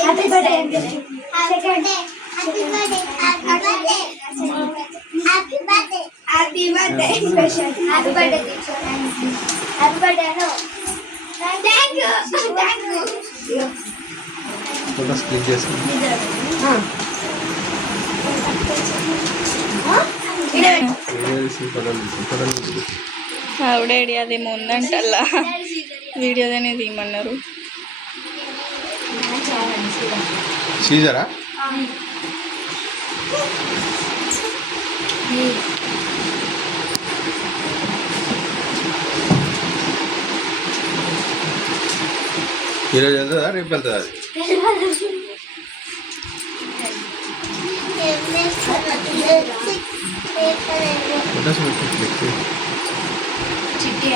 Happy birthday happy birthday special happy birthday happy birthday thank you photos click చేస్తాను. ఆవిడ idea అదేమో ఉందంట అలా వీడియోది అనేది ఏమన్నారు. సీజరా ఈరోజు వెళ్తుందా రేపు వెళ్తుందా అది ఫోటోస్ చిట్టి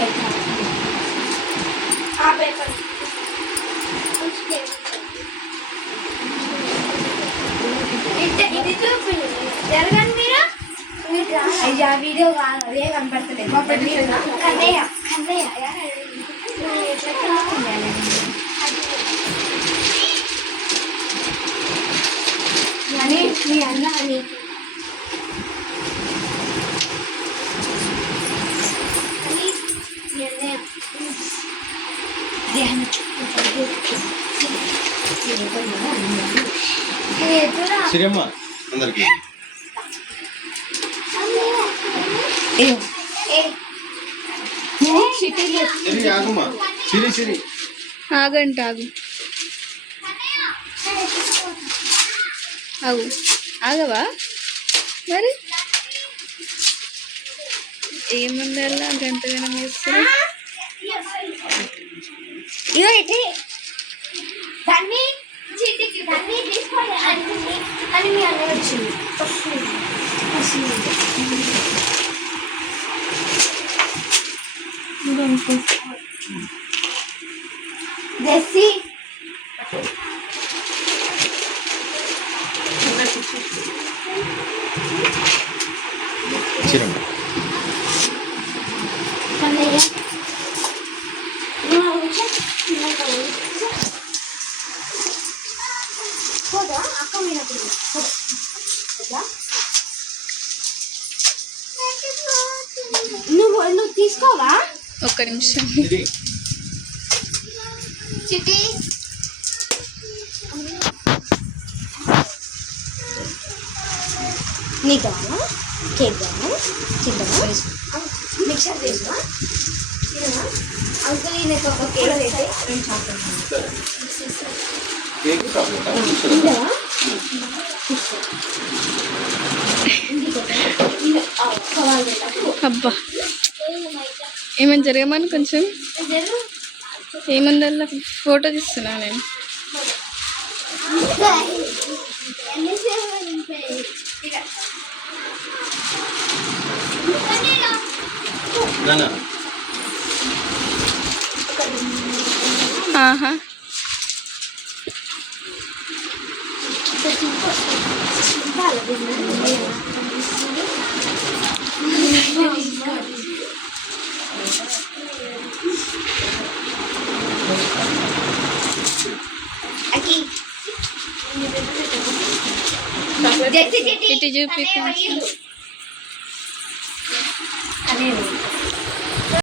అయితే ఇది చూపి జరగండి మీరు అయ్యా వీడియో కాదు అదే కనపడతలేదు కన్నయ్య కన్నయ్య అని మీ అన్న అని సిరియమ్మ అందరికి సిరి ఆగుమా సిరి సిరి ఆగంట ఆగు ఆగు ఆగవా మరి ఏముందల్లా గంటగానే వేస్తారు. ఇగో ఇటు దాన్ని చీటికి దాన్ని తీసుకోవాలి అని మీ అన్న వచ్చింది జెస్సీ సిరియమ్మ కన్నయ్య అక్క మీద నువ్వు తీసుకోవా ఒక్క నిమిషం. చిట్టి నీకు కావాలా కేక్ కావాలా తింటావా మిక్సర్ చేసినా అంకుల్ ఈయనకు ఒక కేక్ అయితే 2 చాక్లెట్ కేక్ చాక్లెట్ తింటావా అబ్బా ఏమైనా జరగమని కొంచెం ఏముందల్లా ఫోటో తీస్తున్నా నేను. ఆహా ఇటు చూపి.